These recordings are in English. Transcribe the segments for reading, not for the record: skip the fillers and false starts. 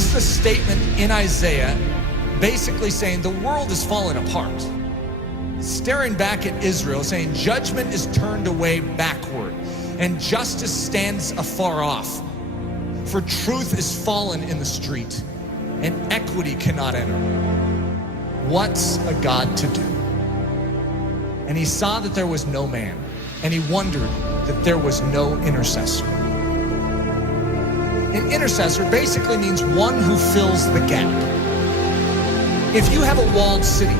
This is a statement in Isaiah basically saying the world is falling apart. Staring back at Israel, saying judgment is turned away backward and justice stands afar off. For truth is fallen in the street and equity cannot enter. What's a God to do? And he saw that there was no man, and he wondered that there was no intercessor. An intercessor basically means one who fills the gap. If you have a walled city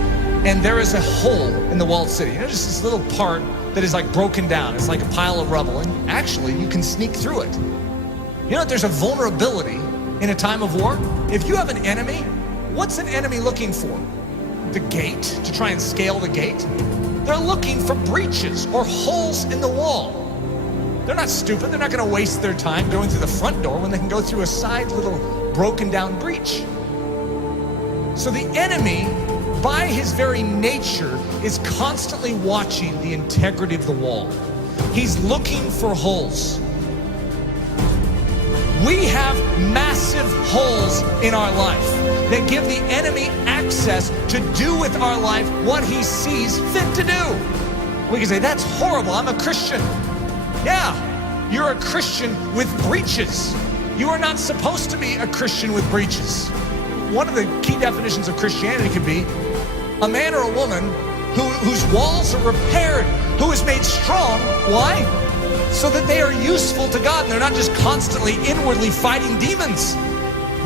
and there is a hole in the walled city, just this little part that is like broken down, it's like a pile of rubble, and actually you can sneak through it. You know, there's a vulnerability in a time of war. If you have an enemy, what's an enemy looking for? The gate, to try and scale the gate? They're looking for breaches or holes in the wall. They're not stupid. They're not going to waste their time going through the front door when they can go through a side little broken down breach. So the enemy, by his very nature, is constantly watching the integrity of the wall. He's looking for holes. We have massive holes in our life that give the enemy access to do with our life what he sees fit to do. We can say, that's horrible, I'm a Christian. Yeah, you're a Christian with breaches. You are not supposed to be a Christian with breaches. One of the key definitions of Christianity could be a man or a woman whose walls are repaired, who is made strong. Why? So that they are useful to God and they're not just constantly inwardly fighting demons.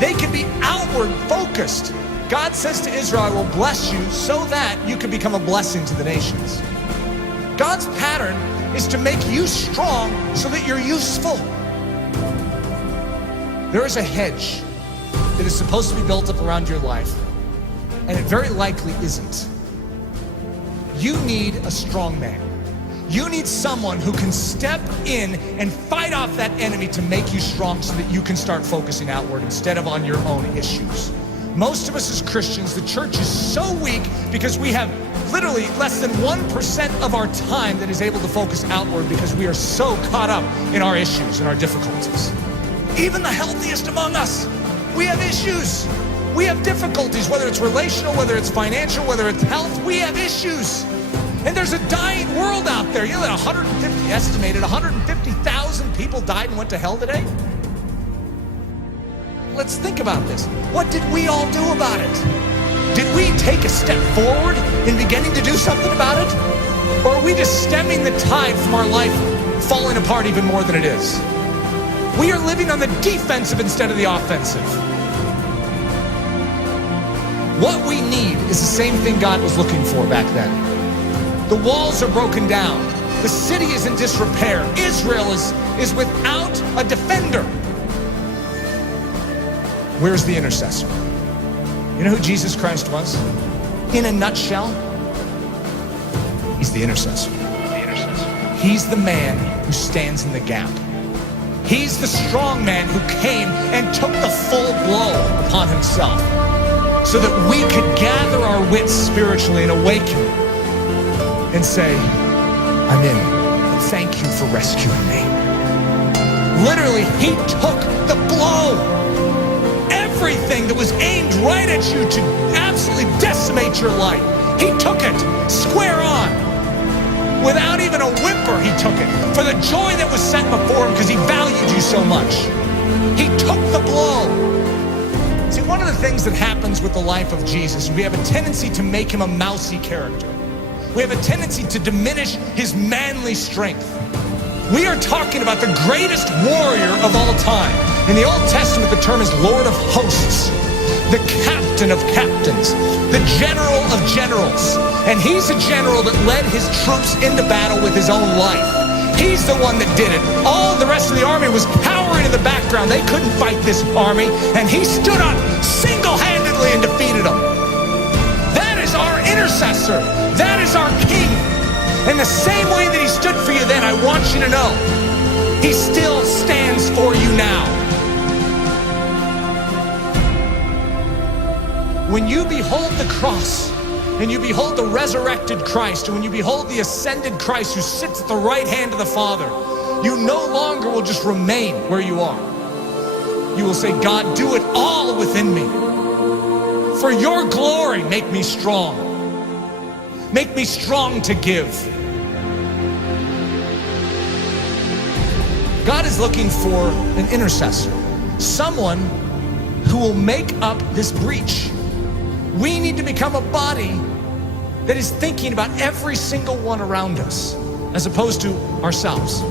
They can be outward focused. God says to Israel, I will bless you so that you can become a blessing to the nations. God's pattern is to make you strong so that you're useful. There is a hedge that is supposed to be built up around your life, and it very likely isn't. You need a strong man. You need someone who can step in and fight off that enemy to make you strong so that you can start focusing outward instead of on your own issues. Most of us as Christians, the church is so weak because we have literally less than 1% of our time that is able to focus outward because we are so caught up in our issues and our difficulties. Even the healthiest among us, we have issues. We have difficulties, whether it's relational, whether it's financial, whether it's health, we have issues. And there's a dying world out there. You know that estimated 150,000 people died and went to hell today? Let's think about this. What did we all do about it? Did we take a step forward in beginning to do something about it? Or are we just stemming the tide from our life falling apart even more than it is? We are living on the defensive instead of the offensive. What we need is the same thing God was looking for back then. The walls are broken down. The city is in disrepair. Israel is without a defender. Where's the intercessor? You know who Jesus Christ was? In a nutshell, he's the intercessor. He's the man who stands in the gap. He's the strong man who came and took the full blow upon himself so that we could gather our wits spiritually and awaken and say, I'm in. Thank you for rescuing me. Literally, he took the blow. Everything that was aimed right at you to absolutely decimate your life, he took it square on. Without even a whimper, he took it for the joy that was set before him because he valued you so much. He took the blow. See, one of the things that happens with the life of Jesus, we have a tendency to make him a mousy character. We have a tendency to diminish his manly strength. We are talking about the greatest warrior of all time. In the Old Testament, the term is Lord of Hosts, the captain of captains, the general of generals. And he's a general that led his troops into battle with his own life. He's the one that did it. All the rest of the army was cowering in the background. They couldn't fight this army, and he stood up single-handedly and defeated them. That is our intercessor. That is our king. In the same way that he stood for you then, I want you to know, he still stands for you now. When you behold the cross, and you behold the resurrected Christ, and when you behold the ascended Christ who sits at the right hand of the Father, you no longer will just remain where you are. you will say, God, do it all within me. For your glory, make me strong. Make me strong to give. God is looking for an intercessor, someone who will make up this breach. We need to become a body that is thinking about every single one around us, as opposed to ourselves.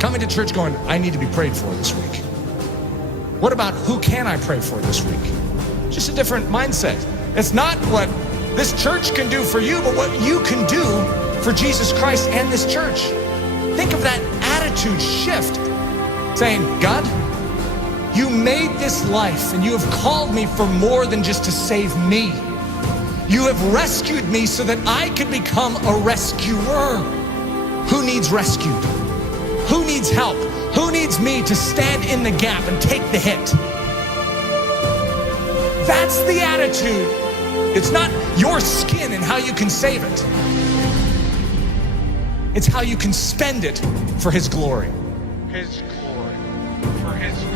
Coming to church going, I need to be prayed for this week. What about who can I pray for this week? Just a different mindset. It's not what this church can do for you, but what you can do for Jesus Christ and this church. Think of that attitude shift, saying, God, you made this life and you have called me for more than just to save me. You have rescued me so that I can become a rescuer. Who needs rescued? Who needs help? Who needs me to stand in the gap and take the hit? That's the attitude. It's not your skin and how you can save it. It's how you can spend it for His glory. His glory. For His